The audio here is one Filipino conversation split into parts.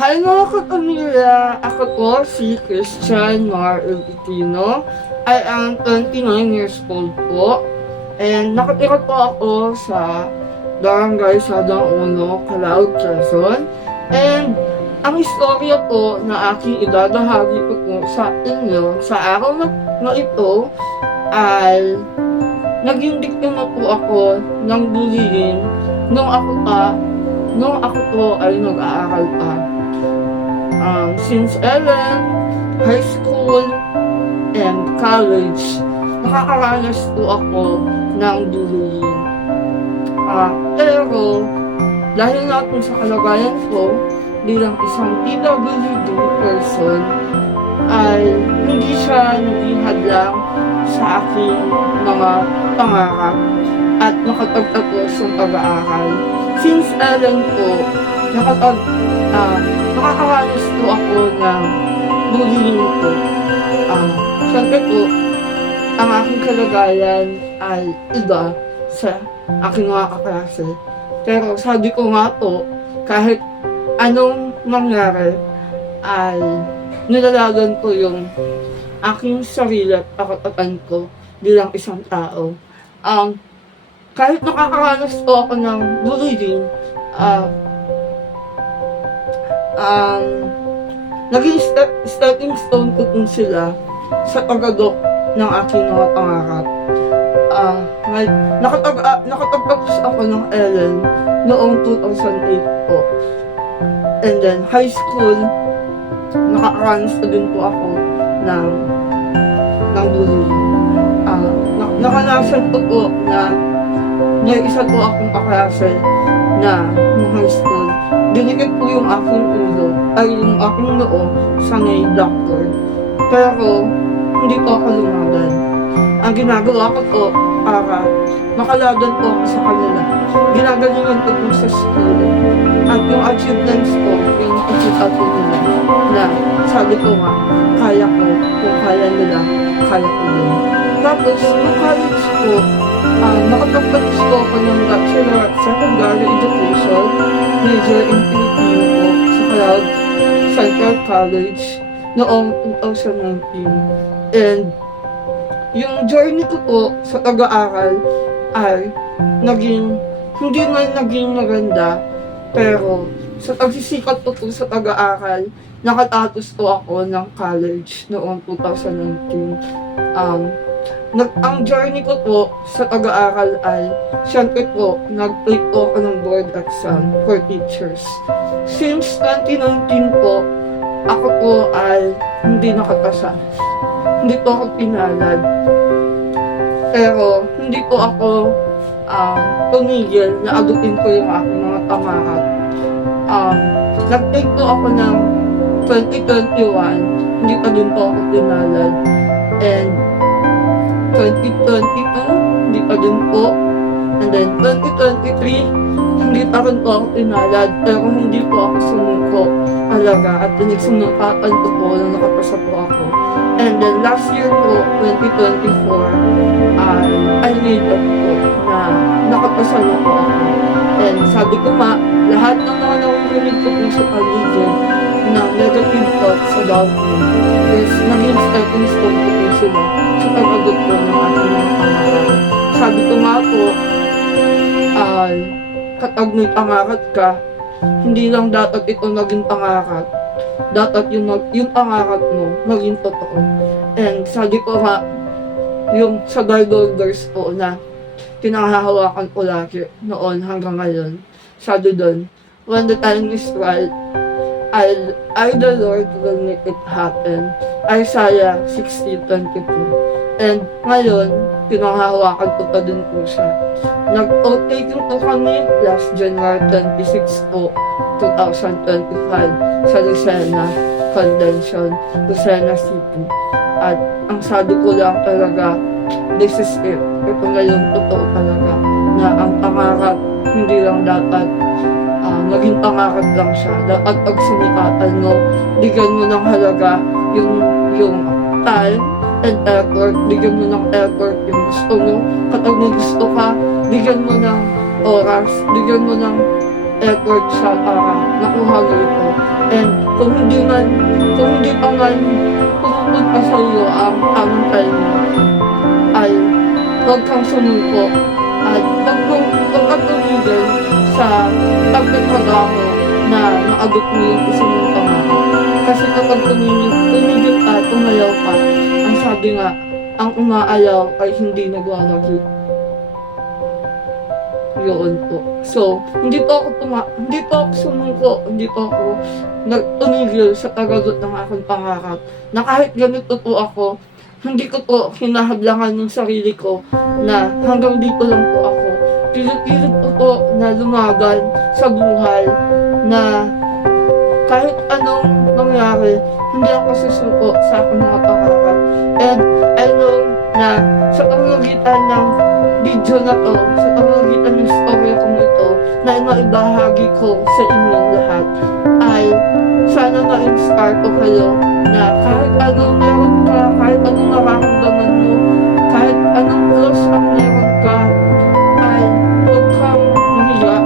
Hi mga kapamilya! Ako po si Christian Mar Elvitino. I am 29 years old po. And nakatira po ako sa Barangay Sadang Uno, Calao, Quezon. And ang istorya po na aking idadahagi ko po sa inyo sa araw na ito ay naging biktima po ako ng bullying nung ako po ay nag-aaral pa. Since high school, and college, nakakaranas po ako ng bullying. Pero, dahil nga po sa kalagayan ko bilang isang PWD person, ay hindi siya naging hadlang sa aking mga pangarap at makapagtapos ng pag-aaral. Since po, nakakaranas po ako ng bullying po. Siyempre po, ang aking kalagayan ay iba sa aking mga kaklase. Pero sabi ko nga po, kahit anong mangyari, ay nilalagan ko yung aking sarili at karapatan ko bilang isang tao. Kahit nakakaranas po ako ng bullying, naging stepping stone ko po sila sa paggadok ng aking mga pangarap. Nakatagpapos ako ng Ellen noong 2008 po. And then high school, nakakaranas na din po ako ng bullying. Nakanasan ko po na may isa po akong kaklase na nung high school, dinikit po yung aking ulo, ay yung aking noo sa may doctor. Pero, hindi po ako lumaban. Ang ginagawa ko po, para makalaban po ako sa kanila, ginagalingan ko po sa school. At yung achievements ko, yung nakikita po nila, na sabi ko nga, kaya ko, kung kaya nila, kaya ko din. Tapos, nung college po, nakatapos po ako ng Bachelor at Secondary Education, major in Filipino po sa Calao Central College noong 2019. And yung journey ko po sa pag-aaral ay hindi nga naging maganda, pero sa pagsisikap ko po sa pag-aaral, nakatapos po ako ng college noong 2019. Ang journey ko po sa pag-aaral ay, syempre po, nag-take po ako ng board exam for teachers. Since 2019 po, ako po ay hindi nakapasa. Hindi po ako pinalad. Pero, hindi po ako tumigil na agutin ko yung aking mga pangarap. Nag-take po ako ng 2021, hindi pa din po ako pinalad. And 2022, hindi pa din po. And then 2023, hindi pa rin po ako pinalad, pero hindi po ako sumuko talaga at pinagsinumpatan ko po na nakapasa po ako. And then last year po, 2024, I made up po na nakapasa na po ako. And sabi ko nga, lahat ng mga naririnig ko po sa paligid na negative thoughts about me is naging stepping stone ko po sila sa pag-agot po ng ating mga pangarap. Sabi ko nga po, kapag may pangarap ka, hindi lang dapat ito naging pangarap, dapat yung pangarap mo maging totoo. And sabi ko nga, yung sa Bible verse po na pinanghahawakan ko lagi noon hanggang ngayon, sabi doon, when the time is right, I the Lord will make it happen. Isaiah 60:22. And ngayon, pinanghahawakan ko pa din po siya. Nag-outtaking po kami last January 26 po, 2025 sa Lucena Convention, Lucena City. At ang sabi ko lang talaga, this is it. Ito na yung totoo talaga, na ang pangarap hindi lang dapat naging pangarap lang siya. Dapat pag sinikatan mo, bigyan mo ng halaga yung time and effort, bigyan mo ng effort yung gusto mo. Kapag may gusto ka, bigyan mo ng oras, bigyan mo ng effort siya para makuha mo ito. And kung hindi pa man pupunta sa iyo ang time mo, ay huwag kang sumuko at huwag kang tumigil sa pagtatrabaho na maabot mo yung gusto mong pangarap. Kasi kapag tumigil ka at umalaw ka, ang sabi nga, ang umaalaw ay hindi nagwawagi. Yun po. So, hindi po ako sumuko, hindi po ako nagtumigil sa pag-abot ng aking pangarap. Na kahit ganito po ako, hindi ko po hinahadlangan ng sarili ko na hanggang dito lang po ako. Pilit-pilit po na lumaban sa buhay na kahit anong mangyari, hindi ako susuko sa aking mga pangarap. And I know na sa pamamagitan ng video na to, sa pamamagitan ng story ko nito, na maibahagi ko sa inyong lahat, ay sana ma-inspire ko kayo na kahit anong meron ka, kahit anong nararamdaman mo, kahit anong loss ang meron ka, ay huwag kang mahiya.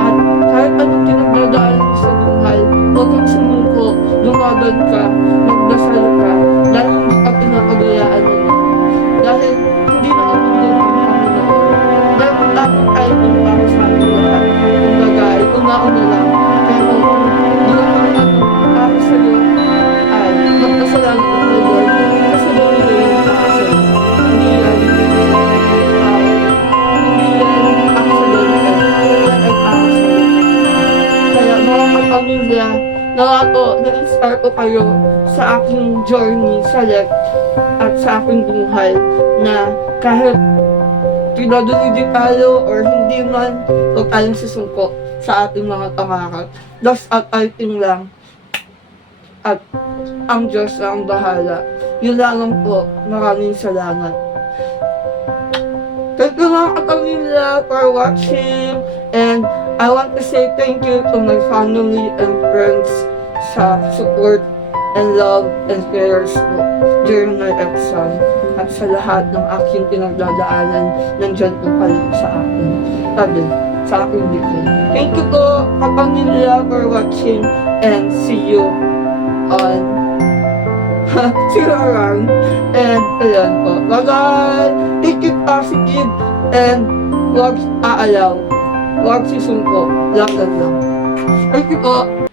At kahit anong pinagdadaan mo sa buhay, huwag kang sumuko, lumaban ka, magdasal ka, dahil hindi ka pinapabayaan mo. Dahil hindi na umulong ang Panginoon. Dahil ang tamang timing para sa ating lahat. Kumbaga, una-una lang. Pero hindi na naman para sa iyo ay magpasalamat ng Lord kasi binigay yan para sa iyo. Hindi yan accidental. Yan ay para sa iyo. Kaya mga kapamilya, na-inspire ko kayo sa aking journey sa life at sa aking buhay na kahit pinadulidi tayo or hindi man, huwag tayong susuko sa ating mga pangarap. Just at fighting lang at ang Diyos ang bahala. Yun lang po. Maraming salamat. Thank you mga kapamilya for watching, and I want to say thank you to my family and friends sa support and love and prayers po during my exam, at sa lahat ng aking pinagdadaanan, nandyan po kayo sa akin, sa aking likod. Thank you po kapamilya for watching, and see you around. And ayan po, bye bye. Take it positive and huwag aalaw, huwag sisungko, lang. Thank you po.